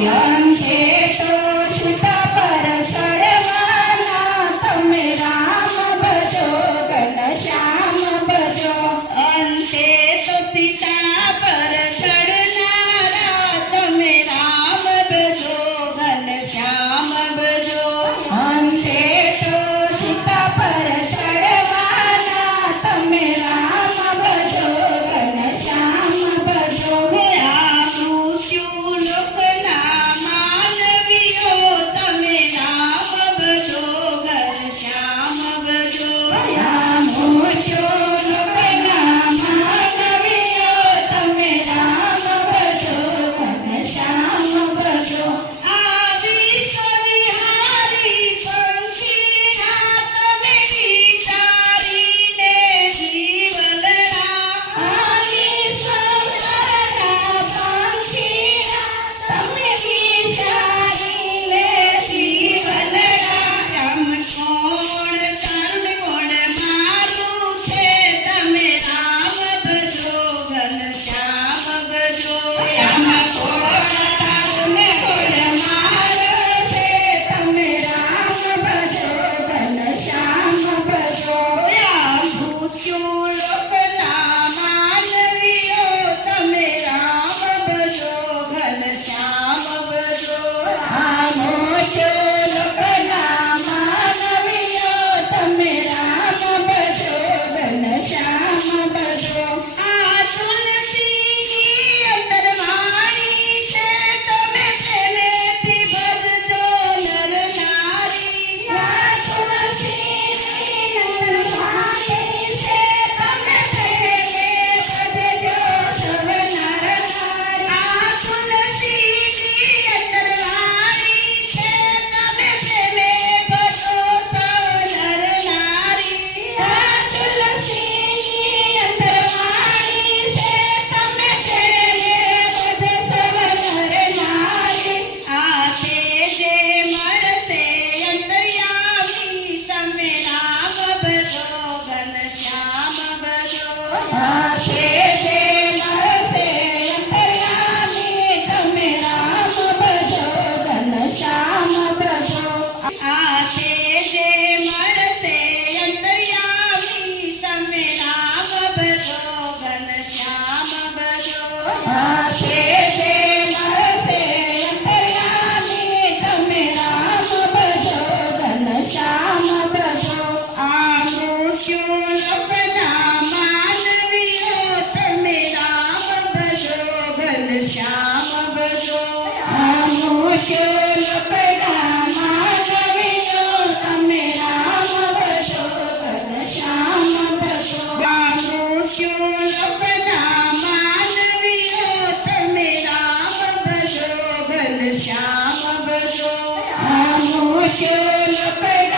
અંતે તો છૂટા પર ચડવાના તમે રામ ભજો ઘનશ્યામ ભજો અંતે તો સીતા પર ચડનારા તમે રામ ભજો ઘનશ્યામ ભજો અંતે તો સીતા પર ચડવાના તમે રામ ભજો ઘનશ્યામ ભજો આ મૃત્યુ લોકના માનવીઓ તમે રામ ભજો ઘનશ્યામ ભજો આ મૃત્યુ લોકના માનવીઓ તમે રામ ભજો ઘનશ્યામ ભજો આ વિશ્વ વિહારી પંખીના તમે વિચારીને જીવલડા આ વિશ્વના પંખીના તમે વિચારીને જીવલડા આમ કોણ તણ કોણ મારું છે તમે રામ ભજો ઘનશ્યામ ભજો આમ કોણ તણ કોણ મારું છે તમે રામ ભજો ઘનશ્યામ ભજો આ મૃત્યુ લોકના માનવીઓ તમે રામ ભજો ઘનશ્યામ ભજો આ મૃત્યુ લોકના માનવીઓ તમે રામ ભજો ઘનશ્યામ ભજો આ તુલસીની અંદર વાણી છે તમે પ્રેમેથી ભજજો નર નારી આ તુલસીની અંદર વાણી છે તમે પ્રેમેથી ભજજો સર્વ નર નારી આ તુલસીની અંદર વાણી છે તમે પ્રેમે ભજો સર્વ નર નારી આ તુલસીની અંદર વાણી છે તમે પ્રેમે ભજો સર્વ નર નારી આ તે જે મળશે અંતર્યામી તમે રામ ભજો ઘનશ્યામ ભજો આ તે જે મળશે અંતર્યામી તમે રામ ભજો ઘનશ્યામ ભજો આ તે જે મળશે અંતર્યામી તમે રામ ભજો ઘનશ્યામ ભજો આ તે જે મળશે અંતર્યામી તમે રામ ભજો ઘનશ્યામ ભજો આ મૃત્યુ લોકના માનવીઓ તમે રામ ભજો ઘનશ્યામ ભજો આ મૃત્યુ લોકના માનવીઓ તમે રામ ભજો ઘનશ્યામ ભજો આ મૃત્યુ લોકના માનવીઓ તમે રામ ભજો ઘનશ્યામ ભજો આ મૃત્યુ લોકના